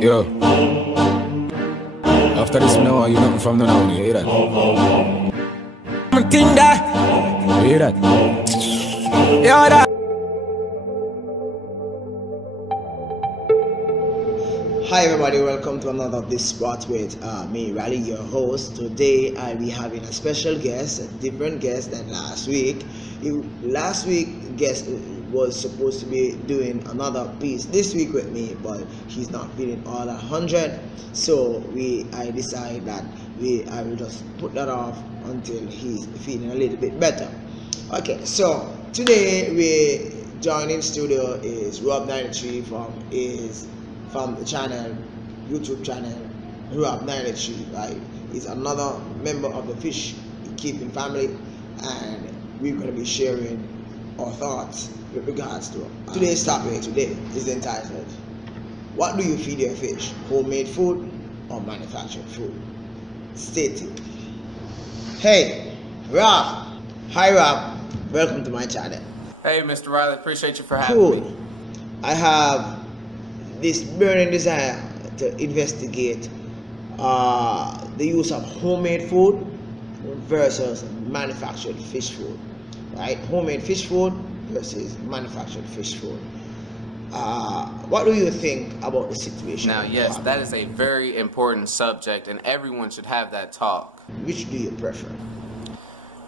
Yo. After this, now you nothing from the now. You hear that? I'm think that. You hear that? Yeah, that. Hi everybody, welcome to another of this spot with me, Raliegh, your host. Today I'll be having a special guest, a different guest than last week. Last week guest was supposed to be doing another piece this week with me, but he's not feeling all 100. So I decided that I will just put that off until he's feeling a little bit better. Okay, so today we joining studio is Rob93 from the channel, YouTube channel, Rob93, right? He's another member of the fish keeping family, and we're going to be sharing our thoughts with regards to today's topic. Today is entitled, what do you feed your fish? Homemade food or manufactured food? Stay tuned. Hey, Rob. Hi, Rob. Welcome to my channel. Hey, Mr. Riley. Appreciate you for having me. I have this burning desire to investigate the use of homemade food versus manufactured fish food, right? Homemade fish food versus manufactured fish food. What do you think about the situation? Now, yes, that is a very important subject, and everyone should have that talk. Which do you prefer?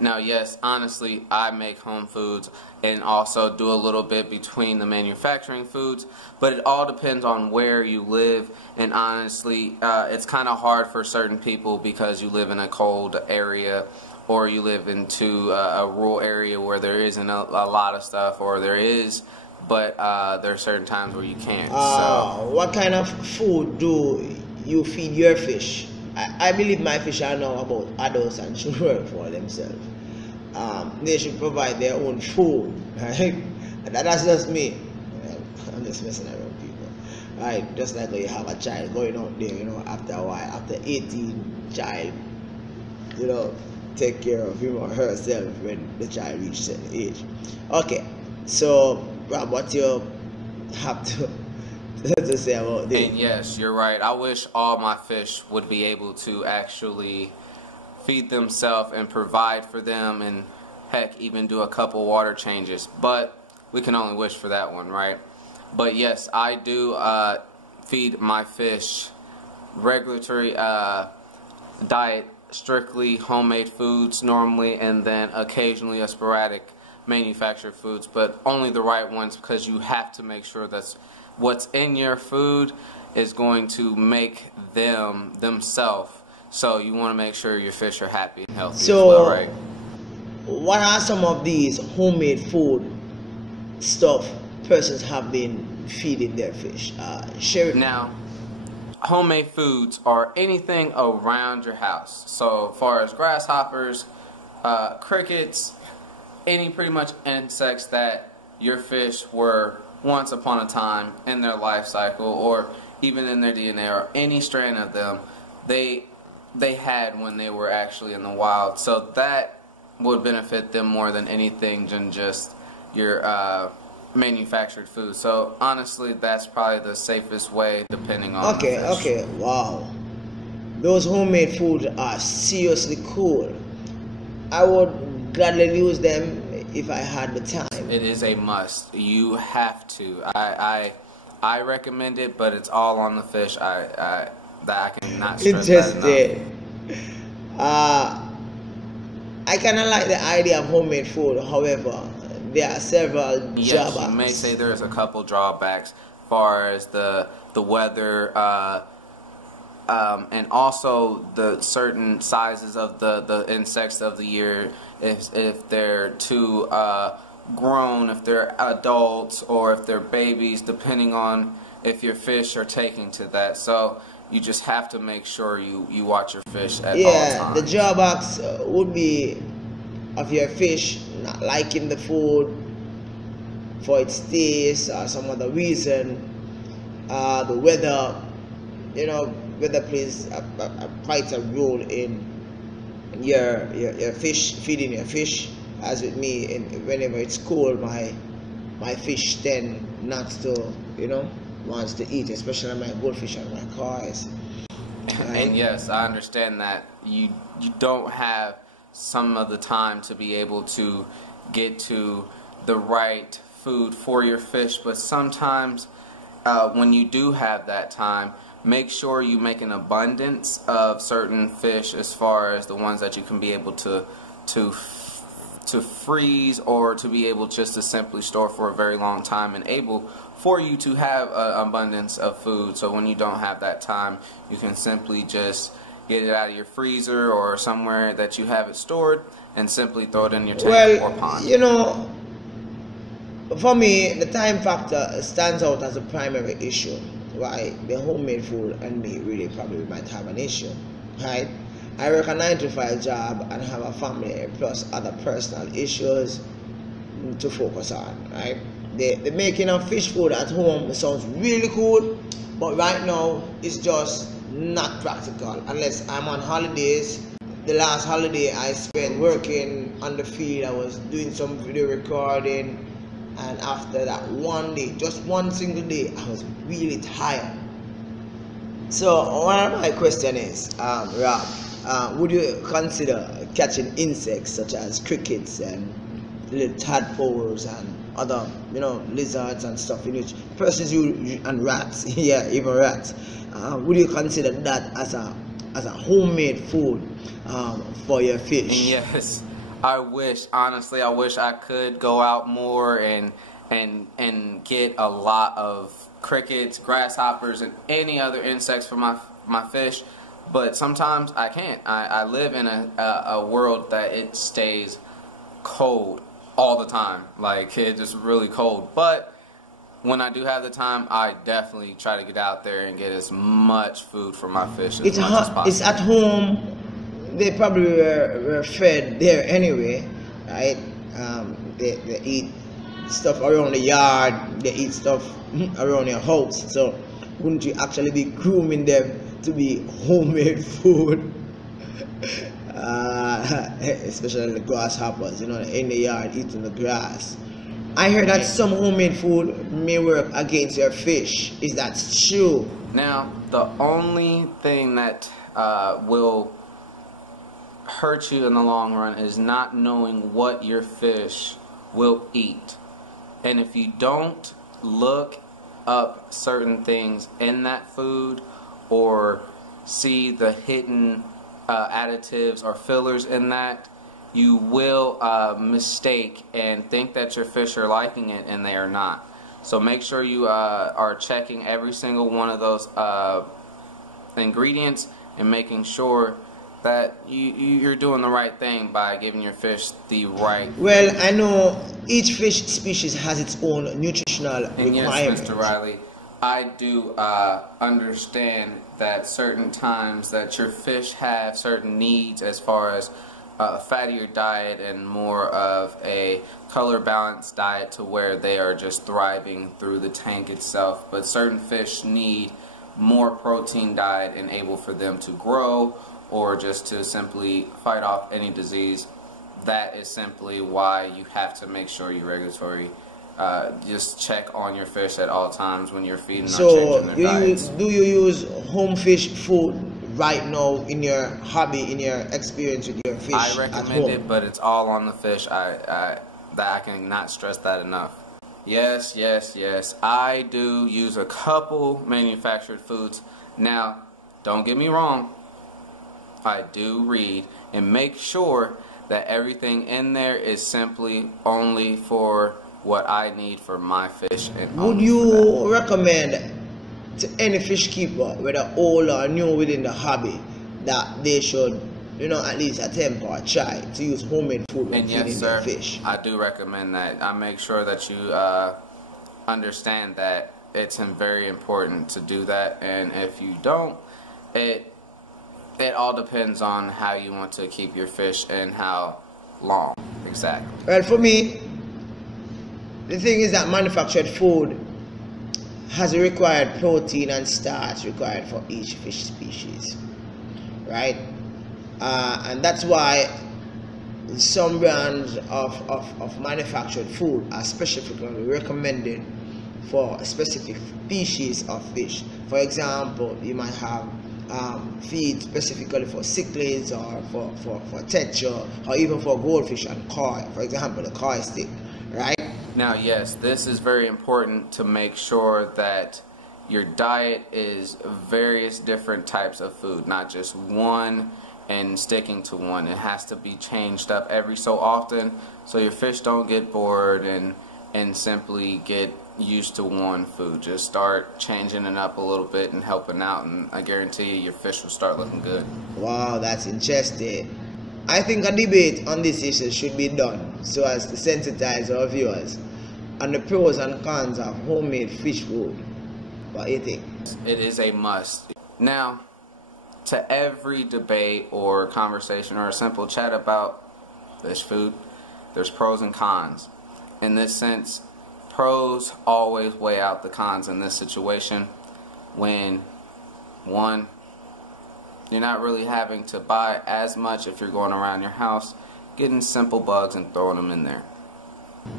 Now, yes, honestly, I make home foods and also do a little bit between the manufacturing foods, but it all depends on where you live, and honestly, it's kind of hard for certain people because you live in a cold area or you live into a rural area where there isn't a lot of stuff, or there is, but there are certain times where you can't. So, what kind of food do you feed your fish? I believe my fish are now about adults and should work for themselves. They should provide their own food, right? That's just me. I'm just messing around people, right? Just like when you have a child going out there, after a while, after 18 child, take care of him or herself when the child reaches an age. Okay, so Rob, what you have to say about this? and yes, you're right. I wish all my fish would be able to actually feed themselves and provide for them, and heck, even do a couple water changes, but we can only wish for that one, right? But yes, I do feed my fish regulatory diet, strictly homemade foods normally, and then occasionally a sporadic manufactured foods, but only the right ones, because you have to make sure that's what's in your food is going to make them themselves. So you want to make sure your fish are happy and healthy as well, right? What are some of these homemade food stuff persons have been feeding their fish? Share it. Now, homemade foods are anything around your house. So far as grasshoppers, crickets, any pretty much insects that your fish were once upon a time in their life cycle, or even in their DNA, or any strand of them, they had when they were actually in the wild. So that would benefit them more than anything than just your manufactured food. So honestly, that's probably the safest way, depending on the fish. Okay, wow. Those homemade foods are seriously cool. I would gladly use them if I had the time. It is a must. You have to. I recommend it, but it's all on the fish. I cannot stress that enough. I kind of like the idea of homemade food. However, there are several drawbacks. Yes, you may say there's a couple drawbacks, as far as the weather, and also the certain sizes of the insects of the year. If they're too grown, if they're adults, or if they're babies, depending on if your fish are taking to that. So you just have to make sure you watch your fish at all times. The drawbacks would be of your fish not liking the food for its taste or some other reason. The weather, weather plays quite a role in your fish, feeding your fish. As with me, whenever it's cold, my fish tend not to, wants to eat, especially my goldfish and my koi. And yes, I understand that you don't have some of the time to be able to get to the right food for your fish, but sometimes when you do have that time, make sure you make an abundance of certain fish, as far as the ones that you can be able to freeze, or to be able just to simply store for a very long time, and able for you to have an abundance of food. So when you don't have that time, you can simply just get it out of your freezer or somewhere that you have it stored, and simply throw it in your tank or pond. You know, for me, the time factor stands out as a primary issue. Why the homemade food and me really probably might have an issue, right? I work a 9-to-5 job and have a family plus other personal issues to focus on, right? The making of fish food at home sounds really cool, but right now it's just not practical unless I'm on holidays. The last holiday I spent working on the field, I was doing some video recording, and after that one day, just one single day, I was really tired. So one of my question is, Rob, would you consider catching insects such as crickets and little tadpoles and other, lizards and stuff, in which persons and rats, yeah, even rats, would you consider that as a homemade food for your fish? Yes, I wish, honestly, I wish I could go out more and get a lot of crickets, grasshoppers, and any other insects for my fish, but sometimes I can't. I live in a world that it stays cold all the time. Like, it's just really cold. But when I do have the time, I definitely try to get out there and get as much food for my fish as much as possible. It's at home. They probably were fed there anyway, right? They eat stuff around the yard. They eat stuff around your house. So wouldn't you actually be grooming them to be homemade food? Especially the grasshoppers, in the yard eating the grass. I heard that some homemade food may work against your fish. Is that true? Now, the only thing that will hurt you in the long run is not knowing what your fish will eat. And if you don't look up certain things in that food, or see the hidden additives or fillers in that, you will mistake and think that your fish are liking it, and they are not. So make sure you are checking every single one of those ingredients, and making sure that you're doing the right thing by giving your fish the right. Well, I know each fish species has its own nutritional requirements. Yes, Mr. Riley, I do understand that certain times that your fish have certain needs, as far as a fattier diet and more of a color balanced diet, to where they are just thriving through the tank itself. But certain fish need more protein diet and able for them to grow, or just to simply fight off any disease. That is simply why you have to make sure you regulatory just check on your fish at all times when you're feeding or changing their diets. Do you use home fish food right now in your hobby, in your experience with your fish? I recommend it, but it's all on the fish. I cannot stress that enough. Yes, I do use a couple manufactured foods. Now, don't get me wrong, I do read and make sure that everything in there is simply only for what I need for my fish. And would you recommend to any fish keeper, whether old or new within the hobby, that they should, at least attempt or try to use homemade food when feeding their fish? I do recommend that. I make sure that you understand that it's very important to do that, and if you don't, it all depends on how you want to keep your fish and how long exactly. Well, for me, the thing is that manufactured food has a required protein and starch required for each fish species, right? And that's why some brands of manufactured food are specifically recommended for a specific species of fish. For example, you might have feed specifically for cichlids or for tetra, or even for goldfish and koi, for example the koi stick, right? Now yes, this is very important to make sure that your diet is various different types of food, not just one and sticking to one. It has to be changed up every so often so your fish don't get bored and simply get used to one food. Just start changing it up a little bit and helping out, and I guarantee you your fish will start looking good. Wow, that's interesting. I think a debate on this issue should be done so as to sensitize our viewers on the pros and cons of homemade fish food. What do you think? It is a must. Now, to every debate or conversation or a simple chat about fish food, there's pros and cons. In this sense, pros always weigh out the cons in this situation when, one, you're not really having to buy as much if you're going around your house getting simple bugs and throwing them in there.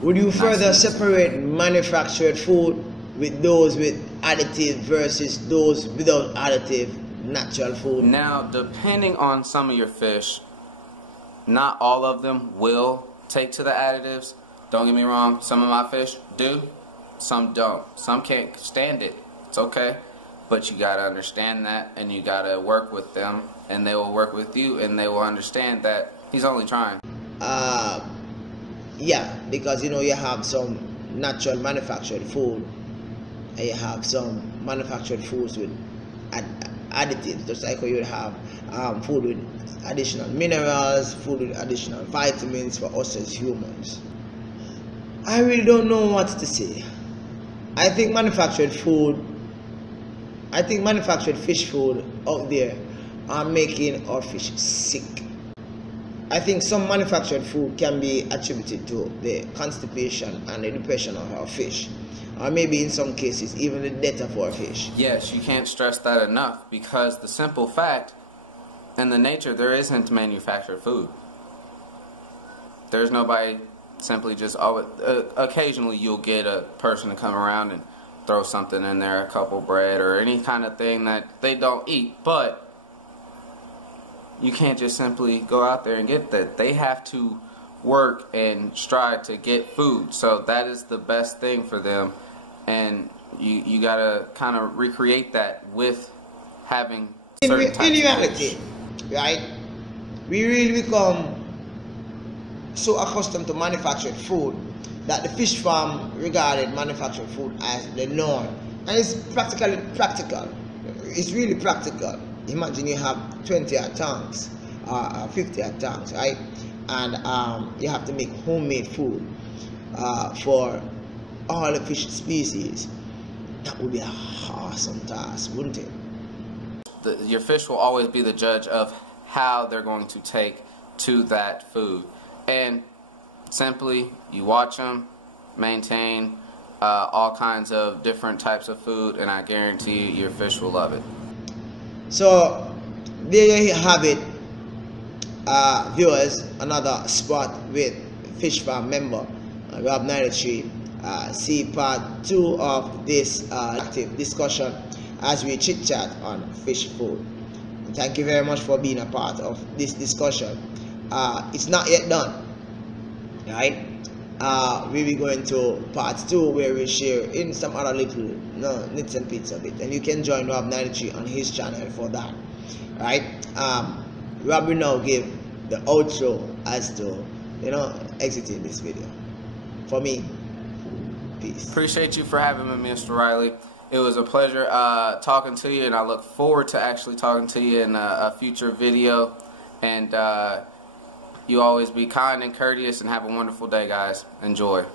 Would you further separate manufactured food with those with additive versus those without additive natural food? Now, depending on some of your fish, not all of them will take to the additives. Don't get me wrong, some of my fish do, some don't. Some can't stand it. It's okay. But you gotta understand that, and you gotta work with them, and they will work with you, and they will understand that he's only trying. Yeah, because you know you have some natural manufactured food, and you have some manufactured foods with additives. Just like you would have food with additional minerals, food with additional vitamins for us as humans. I really don't know what to say. I think manufactured fish food out there are making our fish sick. I think some manufactured food can be attributed to the constipation and the depression of our fish, or maybe in some cases even the death of our fish. Yes, you can't stress that enough, because the simple fact, in the nature, there isn't manufactured food. There's nobody simply just occasionally you'll get a person to come around and throw something in there, a couple bread or any kind of thing that they don't eat, but you can't just simply go out there and get that. They have to work and strive to get food, so that is the best thing for them, and you gotta kind of recreate that with having certain types in reality, right? We really become so accustomed to manufactured food that the fish farm regarded manufactured food as the norm, and it's practically practical. It's really practical. Imagine you have 20 tanks or 50 tanks, right? And you have to make homemade food for all the fish species. That would be an awesome task, wouldn't it? Your fish will always be the judge of how they're going to take to that food. And simply, you watch them maintain all kinds of different types of food, and I guarantee you your fish will love it. So there you have it, viewers. Another spot with fish farm member Rob93. See part 2 of this active discussion as we chit chat on fish food. And thank you very much for being a part of this discussion. It's not yet done, right? We'll be going to part 2 where we share in some other little nits and bits of it, and you can join Rob93 on his channel for that, right? Rob will now give the outro as to exiting this video. For me, peace. Appreciate you for having me, Mr. Riley. It was a pleasure talking to you, and I look forward to actually talking to you in a future video. And you always be kind and courteous, and have a wonderful day, guys. Enjoy.